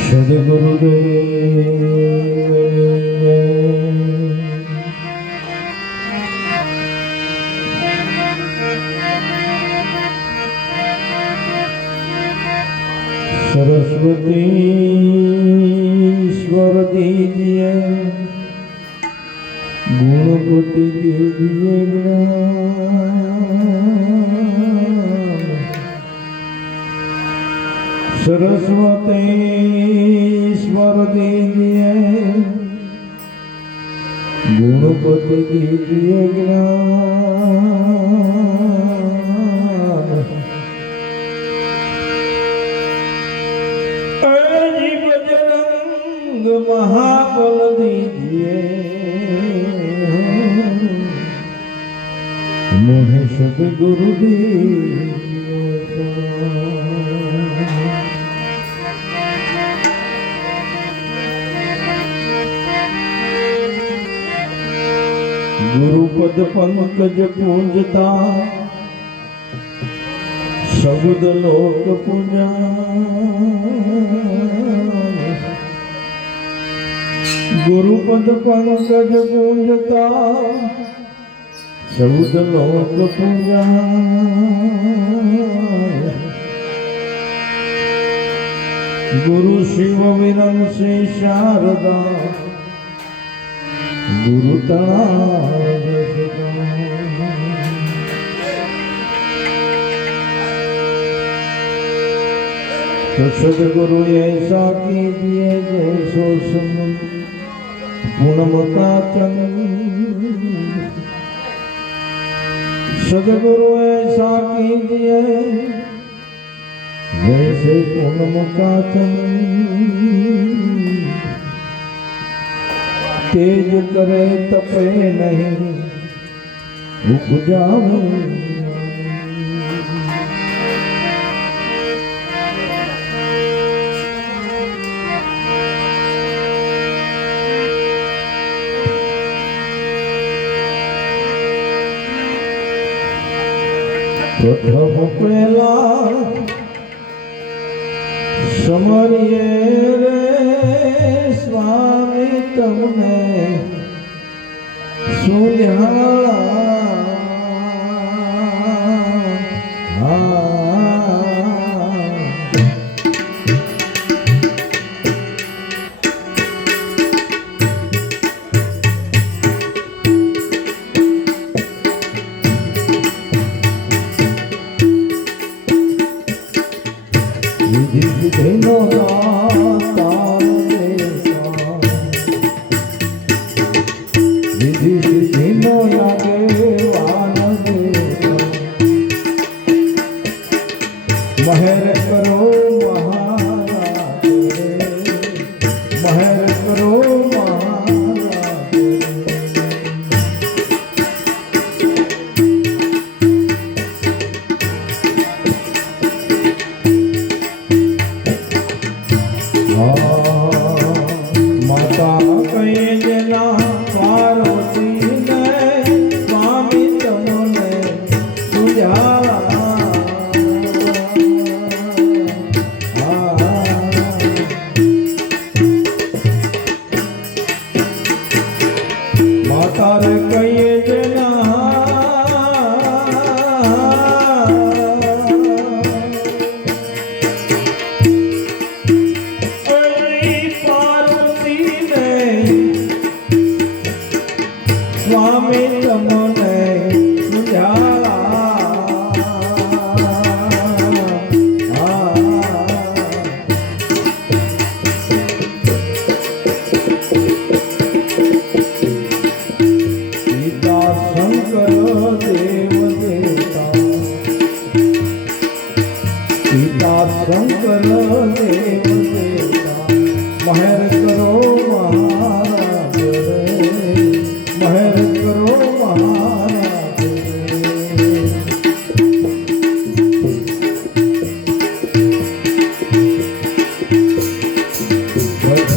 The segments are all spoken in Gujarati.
સદગુરુદેવ ગુણપતિ દીજીએ સરસ્વતી સરસ્વતીશ્વર દીજીએ ગુણપતિ દીજીએ જ્ઞાન. મહાબલ સદગુરુદેવ ગુરુપદ પંકજ પૂજતા શબ્દ લોક પૂજા ગુરુપદ પંકજ પૂજતા সৌদ লোক গুরু শিব বিরম শ্রী শারদা, গুরু সদগুরু ऐसा की दिए जैसो सुन गुणमता चंद સદગુરુએ સાકી દિયે જૈસે ઉન્મુકાચમ તેજ કરે તપે નહીં. ઉપજાવું પ્રથમ પેલા સમરીએ રે સ્વામી તમને સુલ્યા મહેર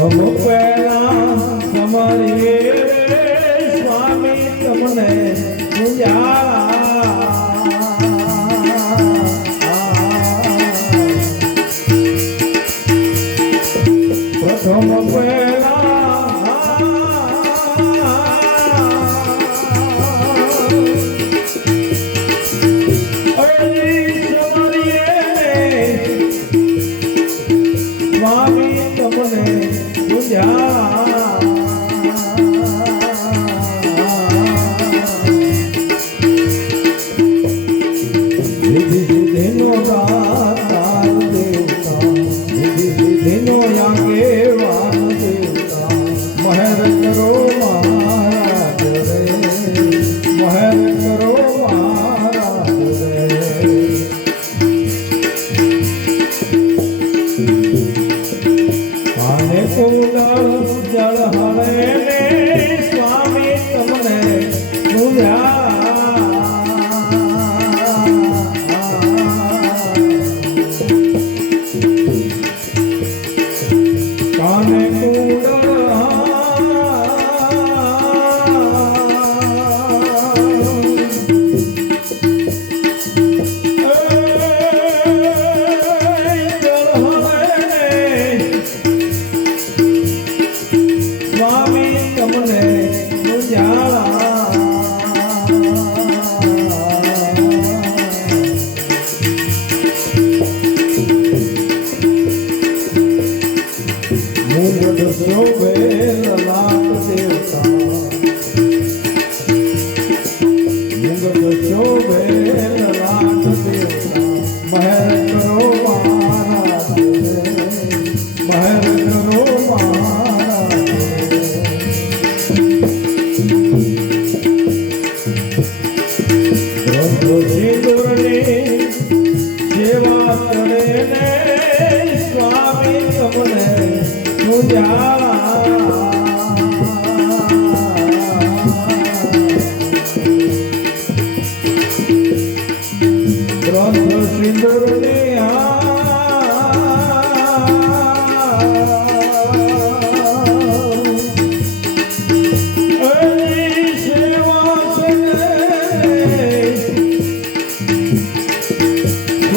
ભવ પહેલા તમારી સ્વામી તમને પૂજા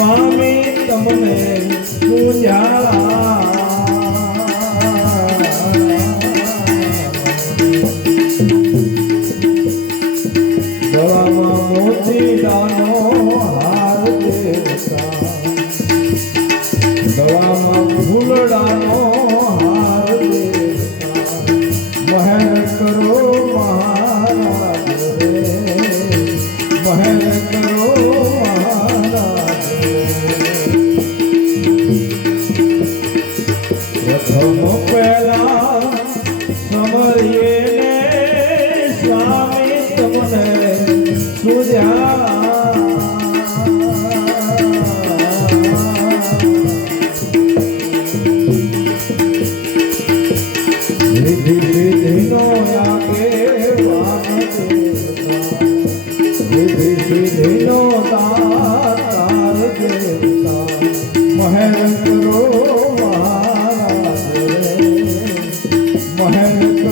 સ્વામી તમને પૂજારા ગળામાં મોતી દાનો હાર દેવતા ગળામાં ફૂલડાનો હાર દેવતા મહેર કરો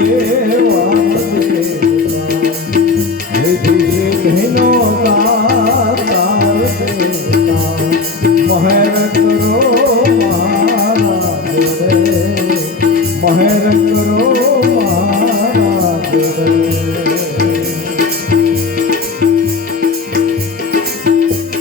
Yeah.